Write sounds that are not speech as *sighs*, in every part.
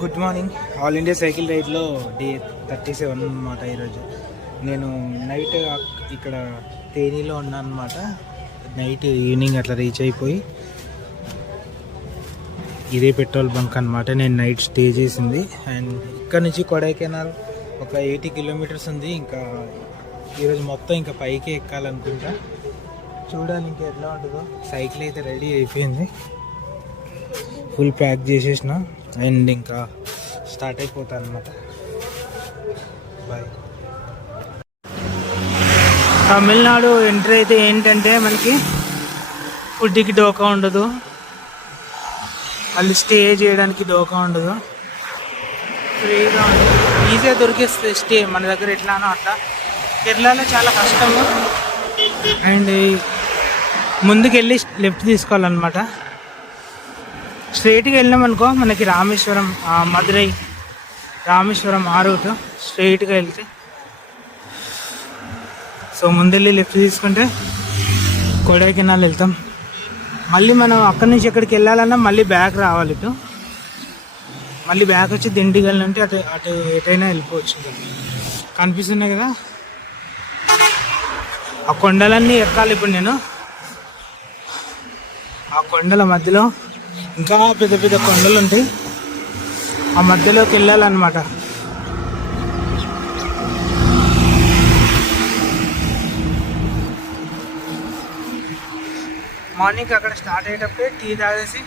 Good morning all India cycle రైడ్లో day thirty seven అనమాట ఈరోజు. నేను నైట్ ఇక్కడ తేనీలో ఉన్నాను అనమాట నైట్ ఈవినింగ్ అట్లా రీచ్ అయిపోయి ఇదే పెట్రోల్ బంక్ అనమాట నేను నైట్ స్టే చేసింది. అండ్ ఇక్కడ నుంచి కొడైకెనాల్ ఒక ఎయిటీ కిలోమీటర్స్ ఉంది. ఇంకా ఈరోజు మొత్తం ఇంకా పైకి ఎక్కాలనుకుంటా. చూడాలి ఇంకా ఎట్లా ఉంటుందో. సైకిల్ అయితే రెడీ అయిపోయింది. ఫుల్ ప్యాక్ చేసేసిన. అండ్ ఇంకా స్టార్ట్ అయిపోతాను అనమాట బాయ్ తమిళనాడు ఎంట్రీ అయితే ఏంటంటే మనకి ఫుడ్కి డోకా ఉండదు. మళ్ళీ స్టే చేయడానికి డోకా ఉండదు. ఫ్రీగా ఉంటుంది ఈజీగా దొరికే స్టే మన దగ్గర ఎట్లానో అట్లా. కేరళలో చాలా కష్టము. అండ్ ముందుకు వెళ్ళి లెఫ్ట్ తీసుకోవాలన్నమాట. స్ట్రైట్గా వెళ్ళామనుకో మనకి రామేశ్వరం మధురై రామేశ్వరం ఆ రూట్. స్ట్రైట్గా వెళ్తే. సో ముందెళ్ళి లెఫ్ట్ తీసుకుంటే కొడైకెనాల్ వెళ్తాం. మళ్ళీ మనం అక్కడి నుంచి ఎక్కడికి వెళ్ళాలన్నా మళ్ళీ బ్యాక్ రావాలి ఇటు. మళ్ళీ బ్యాక్ వచ్చి దిండిగల్ నుండి అటు అటు ఎటైనా వెళ్ళిపోవచ్చు కనిపిస్తున్నాయి కదా? ఆ కొండలన్నీ ఎక్కాలి ఇప్పుడు నేను. ఆ కొండల మధ్యలో ఇంకా పెద్ద పెద్ద కొండలు ఉంటాయి. ఆ మధ్యలోకి వెళ్ళాలన్నమాట. మార్నింగ్ అక్కడ స్టార్ట్ అయ్యేటప్పుడే టీ తాగేసి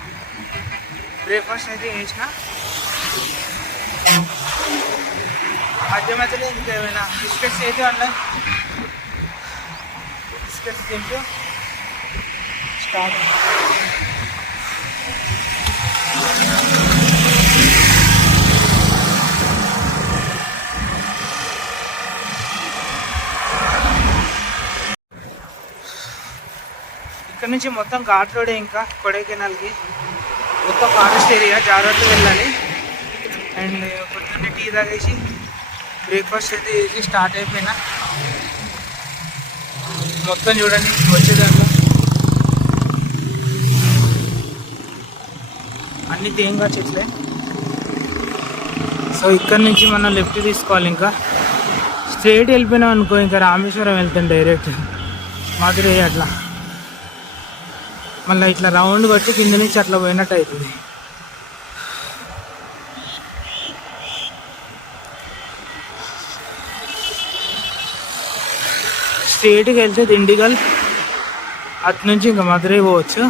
బ్రేక్ఫాస్ట్ అయితే చేసిన. మధ్య మధ్యలో ఇంకా ఏమైనా బిస్కెట్స్ అయితే ఉన్నాయి బిస్కెట్స్ తింటూ స్టార్ట్ ఇక్కడ నుంచి మొత్తం ఘాట్ రోడే ఇంకా కొడైకెనాల్కి. మొత్తం ఫారెస్ట్ ఏరియా జాగ్రత్తగా వెళ్ళాలి. అండ్ పొద్దున్నే టీ తాగేసి బ్రేక్ఫాస్ట్ అయితే చేసి స్టార్ట్ అయిపోయినా. మొత్తం చూడండి వచ్చేదాకా. అన్ని తేంగా చెట్లే. సో ఇక్కడ నుంచి మనం లెఫ్ట్ తీసుకోవాలి ఇంకా. స్ట్రైట్ వెళ్ళిపోయినాం అనుకో ఇంకా రామేశ్వరం వెళ్తాం డైరెక్ట్ మధురై అట్లా. మళ్ళీ ఇట్లా రౌండ్ కొట్టి కింద నుంచి అట్లా పోయినట్టు అవుతుంది స్ట్రేట్కి వెళ్తే దిండిగల్. అటు నుంచి ఇంకా మధురై పోవచ్చు.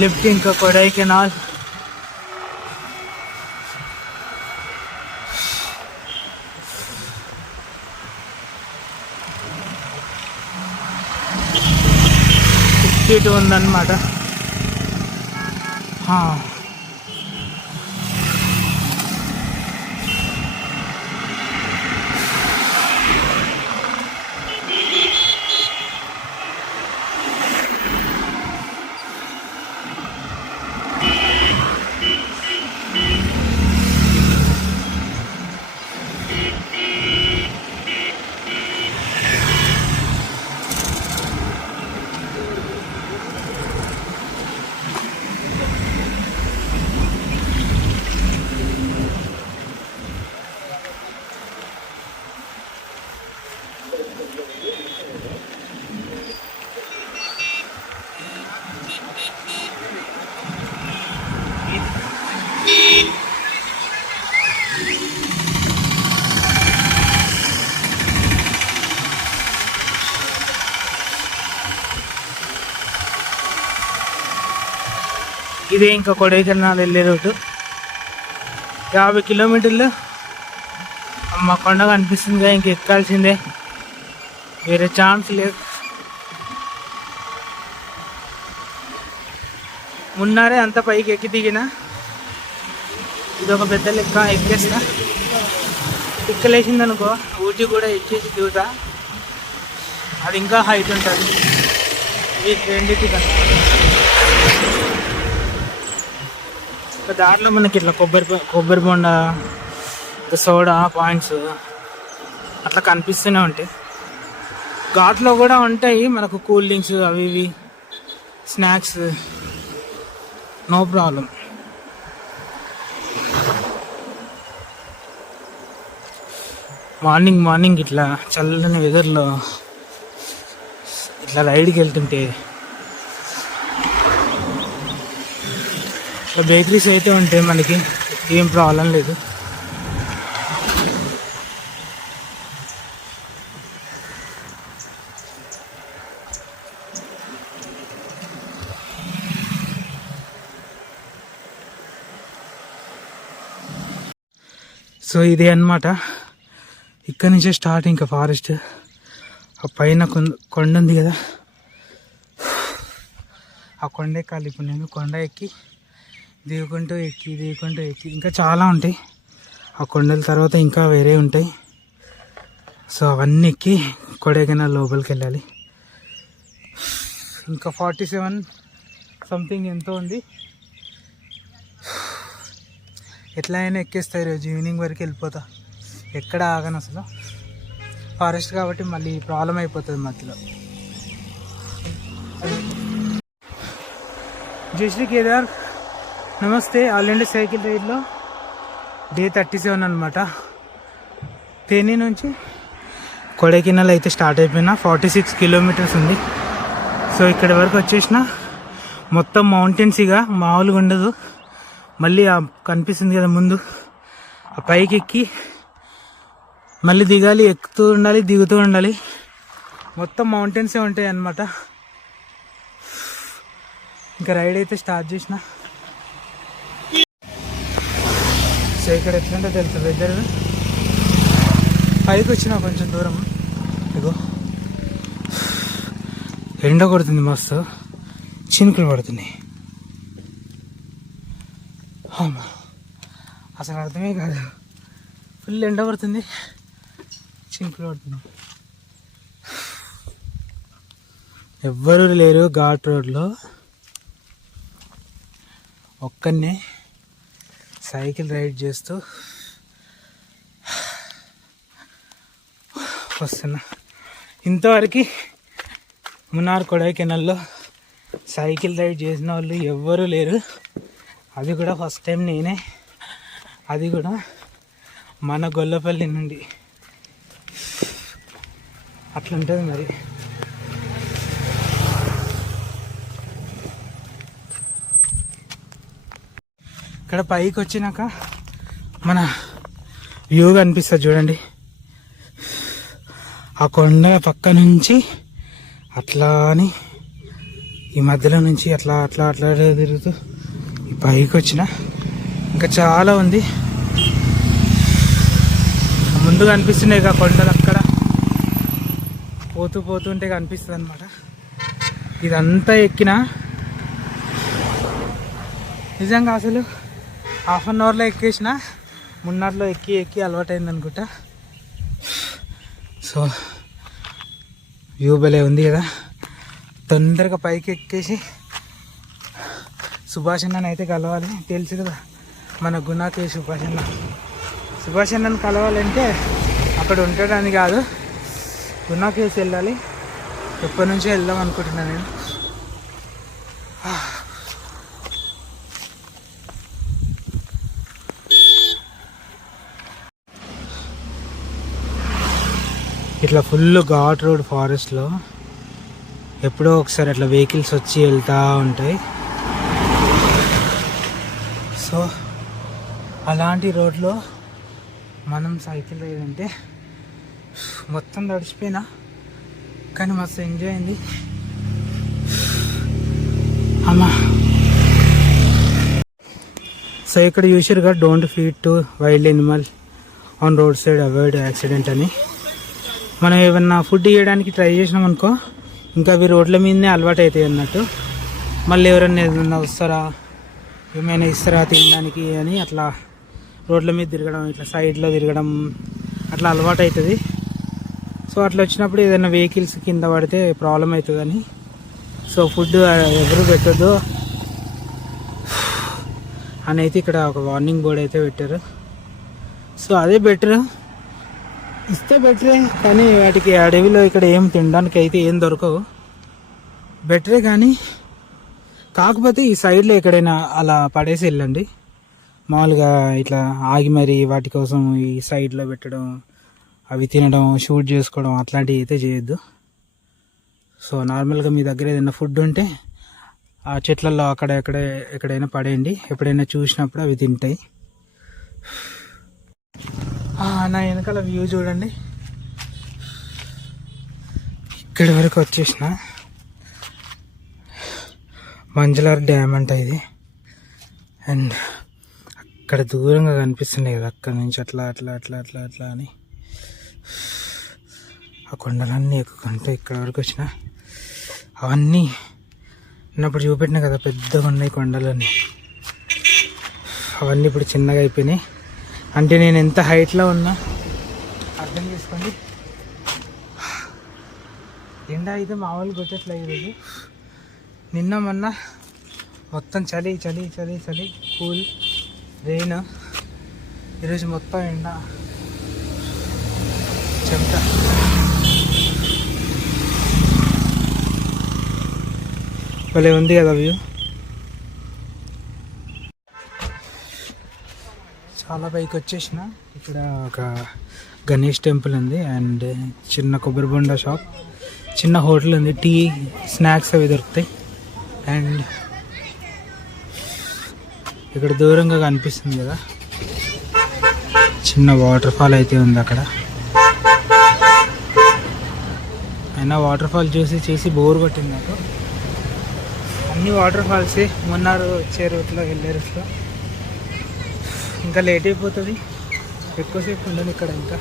లెఫ్ట్ ఇంకా కొడైకెనాల్ ఫిఫ్టీ టూ ఉందన్నమాట ఇదే ఇంకా కొడైకెనాల్ వెళ్ళే రోడ్డు యాభై కిలోమీటర్లు. అమ్మ కొండ కనిపిస్తుందిగా ఇంక ఎక్కాల్సిందే. వేరే ఛాన్స్ లేదు. మున్నారే అంత పైకి ఎక్కి దిగిన. ఇది ఒక పెద్ద లెక్క ఎక్కేస్తా ఎక్కలేసింది అనుకో ఊటీ కూడా ఎక్కేసి దిగుతా. అది ఇంకా హైట్ ఉంటుంది. ఈ రెండింటి కన్నా దాంట్లో మనకి ఇట్లా కొబ్బరి కొబ్బరి బొండ సోడా పాయింట్స్ అట్లా కనిపిస్తూనే ఉంటాయి. ఘాట్లో కూడా ఉంటాయి మనకు కూల్ డ్రింక్స్ అవి ఇవి snacks. No problem. Morning morning ఇట్లా చల్లని వెదర్లో ఇట్లా రైడ్కి వెళ్తుంటే బేకరీస్ అయితే ఉంటే మనకి ఏం ప్రాబ్లం లేదు. సో ఇదే అన్నమాట. ఇక్కడ నుంచే స్టార్ట్ ఇంకా ఫారెస్ట్. ఆ పైన కొండ ఉంది కదా. ఆ కొండ ఎక్కాలి. ఇప్పుడు నేను కొండ ఎక్కి దిగుకుంటూ ఎక్కి దిగుకుంటూ ఎక్కి. ఇంకా చాలా ఉంటాయి. ఆ కొండల తర్వాత ఇంకా వేరే ఉంటాయి. సో అవన్నీ ఎక్కి కొడైకెనాల్ లోపలికి వెళ్ళాలి. ఇంకా ఫార్టీ సెవెన్ సంథింగ్ ఎంతో ఉంది. ఎట్లా అయినా ఎక్కేస్తా ఈరోజు ఈవినింగ్ వరకు వెళ్ళిపోతా. ఎక్కడ ఆగను అసలు. ఫారెస్ట్ కాబట్టి మళ్ళీ ప్రాబ్లం అయిపోతుంది మధ్యలో. జయశ్రీ కేదార్. నమస్తే ఆల్ ఇండియా సైకిల్ రైడ్లో డే థర్టీ సెవెన్ అనమాట తేని నుంచి కొడైకెనాల్ అయితే స్టార్ట్ అయిపోయినా ఫార్టీ సిక్స్ కిలోమీటర్స్ ఉంది. సో ఇక్కడి వరకు వచ్చేసిన మొత్తం మౌంటైన్స్ ఇక మామూలుగా ఉండదు. మళ్ళీ కనిపిస్తుంది కదా ముందు. ఆ పైకి ఎక్కి మళ్ళీ దిగాలి ఎక్కుతూ ఉండాలి దిగుతూ ఉండాలి. మొత్తం మౌంటైన్సే ఉంటాయి అన్నమాట. ఇంకా రైడ్ అయితే స్టార్ట్ చేసిన. సో ఇక్కడ ఎట్లుంటో తెలుసు వెదర్ పైకి వచ్చిన కొంచెం దూరం. ఇగో ఎండ కొడుతుంది మస్తు. చినుకులు పడుతున్నాయి. అమ్మా. అసలు అర్థమే కాదు. ఫుల్ ఎండ పడుతుంది చినుకులు పడుతున్నాయి. ఎవ్వరూ లేరు ఘాట్ రోడ్లో. ఒక్కనే సైకిల్ రైడ్ చేస్తూ వస్తున్నా. ఇంతవరకు మున్నార్ కొడైకెనాల్లో సైకిల్ రైడ్ చేసిన వాళ్ళు ఎవ్వరూ లేరు. అది కూడా ఫస్ట్ టైం నేనే. అది కూడా మన గొల్లపల్లి నుండి. అట్లుంటుంది మరి. ఇక్కడ పైకి వచ్చినాక మన వ్యూ కనిపిస్తుంది చూడండి. ఆ కొండ పక్క నుంచి అట్లా అని ఈ మధ్యలో నుంచి అట్లా అట్లా అట్లా తిరుగుతూ ఈ పైకి వచ్చిన ఇంకా చాలా ఉంది. ముందు కనిపిస్తున్నాయి ఇక కొండలు అక్కడ. పోతూ పోతుంటే కనిపిస్తుంది అనమాట ఇదంతా ఎక్కిన. నిజంగా అసలు హాఫ్ అన్ అవర్లో ఎక్కేసిన. మున్నార్లో ఎక్కి ఎక్కి అలవాటైంది అనుకుంటా. సో వ్యూ భలే ఉంది కదా. తొందరగా పైకి ఎక్కేసి సుభాష్ అన్నని అయితే కలవాలి. తెలుసు కదా మన గుణాకే సుభాష్ అన్న. సుభాష్ అన్నని కలవాలంటే అక్కడ ఉంటాడని కాదు గుణాకేసి వెళ్ళాలి. ఎప్పటి నుంచో వెళ్దాం అనుకుంటున్నాను నేను. ఇట్లా ఫుల్ ఘాట్ రోడ్ ఫారెస్ట్లో ఎప్పుడో ఒకసారి అట్లా వెహికల్స్ వచ్చి వెళ్తూ ఉంటాయి. సో అలాంటి రోడ్లో మనం సైకిల్ రైడ్ అంటే మొత్తం తడిచిపోయినా కానీ మస్తు ఎంజాయ్ అయింది. అమ్మా. సో ఇక్కడ చూసారుగా don't feed to wild animal on road side avoid accident అని. మనం ఏమన్నా ఫుడ్ ఇవ్వడానికి ట్రై చేసినాం అనుకో ఇంకా అవి రోడ్ల మీదనే అలవాటు అవుతాయి అన్నట్టు. మళ్ళీ ఎవరన్నా ఏదన్నా వస్తారా? ఏమైనా ఇస్తారా తినడానికి అని అట్లా రోడ్ల మీద తిరగడం ఇట్లా సైడ్లో తిరగడం అట్లా అలవాటు అవుతుంది సో అట్లా వచ్చినప్పుడు ఏదైనా వెహికల్స్ కింద పడితే ప్రాబ్లం అవుతుందని సో ఫుడ్ ఎవరు పెట్టద్దు. *sighs* అని అయితే ఇక్కడ ఒక వార్నింగ్ బోర్డ్ అయితే పెట్టారు. సో అదే బెటర్ ఇస్తే బెటరే కానీ వాటికి అడవిలో ఇక్కడ ఏం తినడానికి అయితే ఏం దొరకవు. బెటరే కానీ కాకపోతే ఈ సైడ్లో ఎక్కడైనా అలా పడేసి వెళ్ళండి. మామూలుగా ఇట్లా ఆగి మరి వాటి కోసం ఈ సైడ్లో పెట్టడం అవి తినడం షూట్ చేసుకోవడం అట్లాంటివి అయితే చేయొద్దు. సో నార్మల్గా మీ దగ్గర ఏదైనా ఫుడ్ ఉంటే ఆ చెట్లలో అక్కడ ఎక్కడ ఎక్కడైనా పడేయండి. ఎప్పుడైనా చూసినప్పుడు అవి తింటాయి. నా వెనకాల వ్యూ చూడండి. ఇక్కడి వరకు వచ్చేసిన మంజలార్ డ్యామ్ అంట ఇది. అండ్ అక్కడ దూరంగా కనిపిస్తున్నాయి కదా అక్కడ నుంచి అట్లా అట్లా అట్లా అట్లా అట్లా అని. ఆ కొండలన్నీ ఎక్కుకుంటే ఇక్కడ వరకు వచ్చిన అవన్నీ ఉన్నప్పుడు చూపెట్టినా కదా పెద్దగా ఉన్నాయి కొండలన్నీ. అవన్నీ ఇప్పుడు చిన్నగా అయిపోయినాయి. అంటే నేను ఎంత హైట్లో ఉన్నా అర్థం చేసుకోండి. ఎండ అయితే మామూలు కొట్టట్లే ఈరోజు నిన్న మొన్న మొత్తం చలి చలి చలి చలి కూల్ రెయిన్ ఈరోజు మొత్తం ఎండ. చెమట. భలే ఉంది కదా వ్యూ చాలా పైకి వచ్చేసిన. ఇక్కడ ఒక గణేష్ టెంపుల్ ఉంది అండ్ చిన్న కొబ్బరి బొండ షాప్. చిన్న హోటల్ ఉంది. టీ స్నాక్స్ అవి దొరుకుతాయి. అండ్ ఇక్కడ దూరంగా కనిపిస్తుంది కదా. చిన్న వాటర్ ఫాల్ అయితే ఉంది అక్కడ. అయినా వాటర్ ఫాల్ చూసి చేసి బోర్ కొట్టింది నాకు. అన్ని వాటర్ ఫాల్సే. మొన్నారు వచ్చే రూట్లో వెళ్ళే రూట్లో. ఇంకా లేట్ అయిపోతుంది. ఎక్కువసేపు ఉండను ఇక్కడ ఇంకా.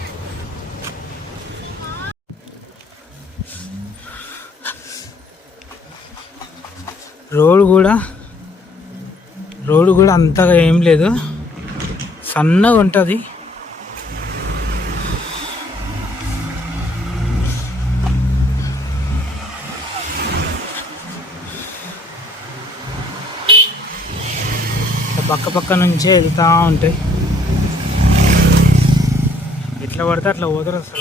రోడ్ కూడా రోడ్ కూడా అంతగా ఏం లేదు. సన్నగా ఉంటుంది. పక్క నుంచే వెళ్తూ ఉంటాయి. ఎట్లా పడితే అట్లా పోతారు అసలు.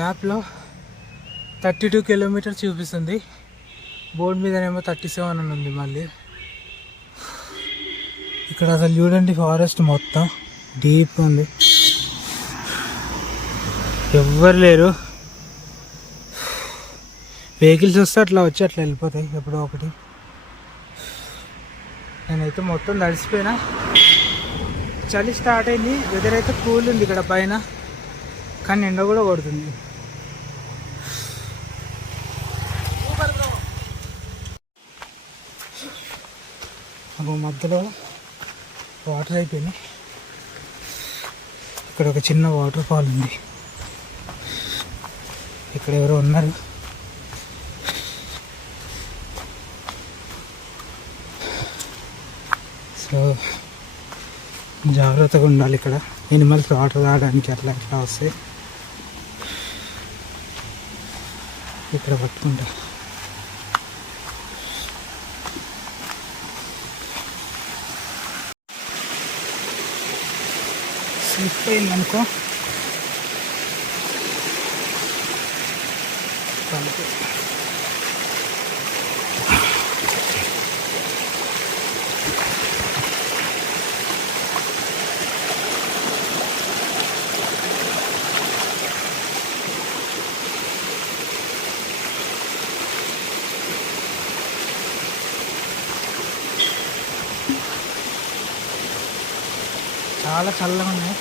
మ్యాప్లో థర్టీ టూ కిలోమీటర్స్ చూపిస్తుంది. బోర్డు మీదనేమో థర్టీ సెవెన్ అని ఉంది మళ్ళీ. ఇక్కడ అసలు చూడండి ఫారెస్ట్ మొత్తం. డీప్ ఉంది. ఎవ్వరు లేరు. వెహికల్స్ వస్తే అట్లా వచ్చి అట్లా వెళ్ళిపోతాయి. ఎప్పుడో ఒకటి. నేనైతే మొత్తం నడిచిపోయినా చలి స్టార్ట్ అయింది. వెదర్ అయితే కూల్ ఉంది ఇక్కడ పైన. కానీ ఎండ కూడా కొడుతుంది. అప్పుడు మధ్యలో వాటర్ అయిపోయినాయి. ఇక్కడ ఒక చిన్న వాటర్ ఫాల్ ఉంది. ఇక్కడ ఎవరో ఉన్నారు. సో జాగ్రత్తగా ఉండాలి ఇక్కడ. ఎనిమల్స్ వాటర్ తాగడానికి అట్లా ఇట్లా వస్తాయి ఇక్కడ పట్టుకుంటా. స్లిప్ అయింది అనుకో. చాలా చల్లగా ఉన్నాయి.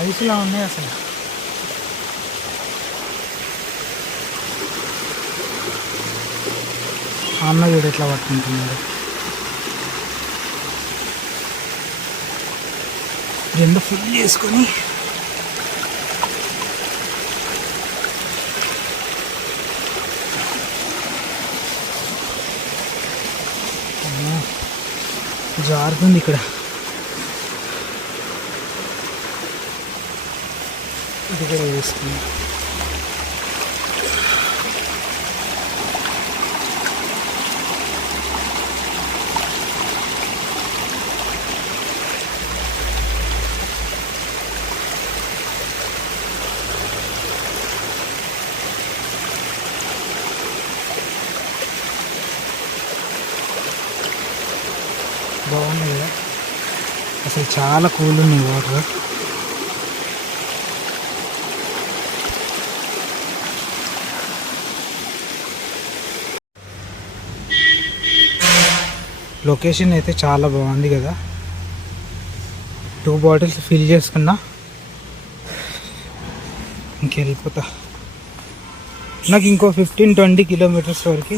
ఐసులా ఉన్నాయి అసలు. అన్న వీడు ఎట్లా పట్టుకుంటున్నాడు? రెండు ఫుల్ చేసుకొని? జారుతుంది ఇక్కడ. ఇదిగా వేసుకున్నాం బాగున్నాయి? అసలు చాలా కూల్ ఉన్నాయి వాటర్. లొకేషన్ అయితే చాలా బాగుంది కదా. టూ బాటిల్స్ ఫిల్ చేసుకున్నా. ఇంకెళ్ళిపోతా. నాకు ఇంకో ఫిఫ్టీన్ ట్వంటీ కిలోమీటర్స్ వరకు.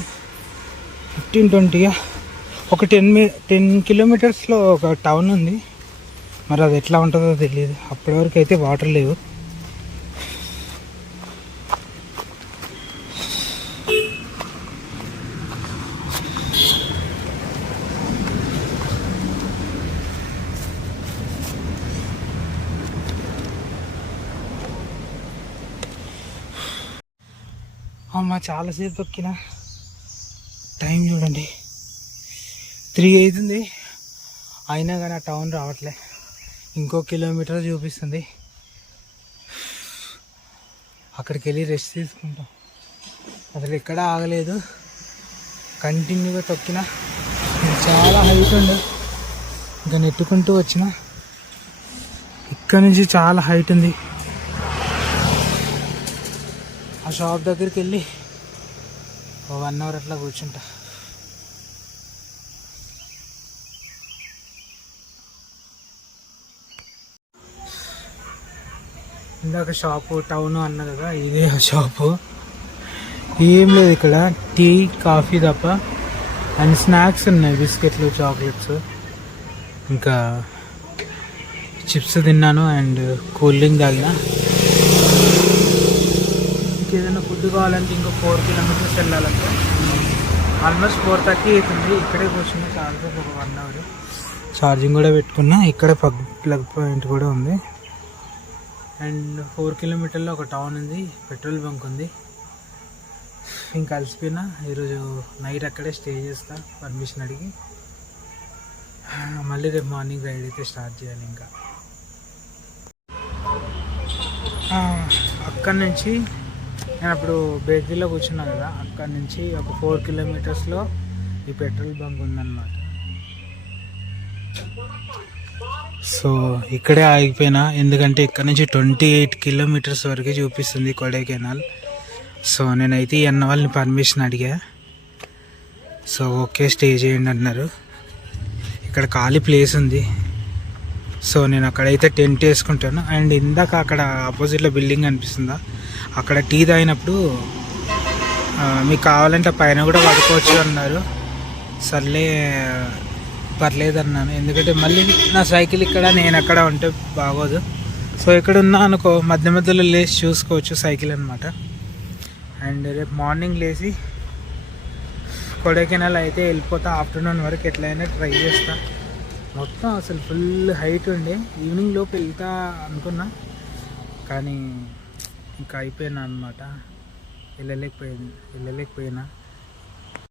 ఫిఫ్టీన్ ట్వంటీగా ఒక టెన్ మీ టెన్ కిలోమీటర్స్లో ఒక టౌన్ ఉంది. మరి అది ఎట్లా ఉంటుందో తెలియదు. అప్పటి వరకు అయితే వాటర్ లేవు అమ్మ చాలాసేపు తొక్కిన టైం చూడండి. త్రీ అవుతుంది అయినా కానీ ఆ టౌన్ రావట్లే. ఇంకో కిలోమీటర్ చూపిస్తుంది. అక్కడికి వెళ్ళి రెస్ట్ తీసుకుంటాం. అసలు ఎక్కడ ఆగలేదు. కంటిన్యూగా తొక్కిన. చాలా హైట్ ఉండు. ఇంకా నెట్టుకుంటూ వచ్చిన. ఇక్కడ నుంచి చాలా హైట్ ఉంది. ఆ షాప్ దగ్గరికి వెళ్ళి వన్ అవర్ అట్లా కూర్చుంటా. ఇందాక షాపు టౌన్ అన్న కదా ఇదే ఆ షాపు. ఏం లేదు ఇక్కడ టీ కాఫీ తప్ప. అండ్ స్నాక్స్ ఉన్నాయి బిస్కెట్లు చాక్లెట్స్. ఇంకా చిప్స్ తిన్నాను అండ్ కూల్ డ్రింక్ తాగిన. ఇంకేదైనా ఫుడ్ కావాలంటే ఇంకో ఫోర్ కిలోమీటర్స్ వెళ్ళాలంటే. ఆల్మోస్ట్ ఫోర్ థర్టీ అవుతుంది. ఇక్కడే కూర్చున్నా చాలాసేపు ఒక వన్ అవర్ ఛార్జింగ్ కూడా పెట్టుకున్నా. ఇక్కడ ప్లగ్ ప్లగ్ పాయింట్ కూడా ఉంది. అండ్ ఫోర్ కిలోమీటర్లో ఒక టౌన్ ఉంది. పెట్రోల్ బంక్ ఉంది. ఇంకా అలసిపోయినా ఈరోజు నైట్ అక్కడే స్టే చేస్తా. పర్మిషన్ అడిగి. మళ్ళీ రేపు మార్నింగ్ రైడ్ అయితే స్టార్ట్ చేయాలి ఇంకా. అక్కడి నుంచి నేను అప్పుడు బేకరీలో కూర్చున్నా కదా అక్కడి నుంచి ఒక ఫోర్ కిలోమీటర్స్లో ఈ పెట్రోల్ బంక్ ఉందన్నమాట. సో ఇక్కడే ఆగిపోయినా ఎందుకంటే ఇక్కడ నుంచి ట్వంటీ ఎయిట్ కిలోమీటర్స్ వరకే చూపిస్తుంది కొడైకెనాల్. సో నేనైతే ఈ అన్న వాళ్ళని పర్మిషన్ అడిగా. సో ఓకే స్టే చేయండి అన్నారు ఇక్కడ ఖాళీ ప్లేస్ ఉంది. సో నేను అక్కడైతే టెంట్ వేసుకుంటాను. అండ్ ఇందాక అక్కడ ఆపోజిట్లో బిల్డింగ్ అనిపిస్తుందా? అక్కడ టీ తాగినప్పుడు మీకు కావాలంటే పైన కూడా పడుకోవచ్చు అన్నారు. సర్లే పర్లేదు అన్నాను ఎందుకంటే మళ్ళీ నా సైకిల్ ఇక్కడ నేను అక్కడ ఉంటే బాగోదు. సో ఇక్కడ ఉన్నా అనుకో మధ్య మధ్యలో లేచి చూసుకోవచ్చు సైకిల్ అనమాట అండ్ రేపు మార్నింగ్ లేచి కొడైకెనాల్ అయితే వెళ్ళిపోతా. ఆఫ్టర్నూన్ వరకు ఎట్లయినా ట్రై చేస్తాను మొత్తం అసలు ఫుల్ హైట్ ఉండే. ఈవినింగ్ లోపు వెళ్తా అనుకున్నా. కానీ ఇంకా అయిపోయినా అనమాట వెళ్ళలేకపోయింది వెళ్ళలేకపోయినా.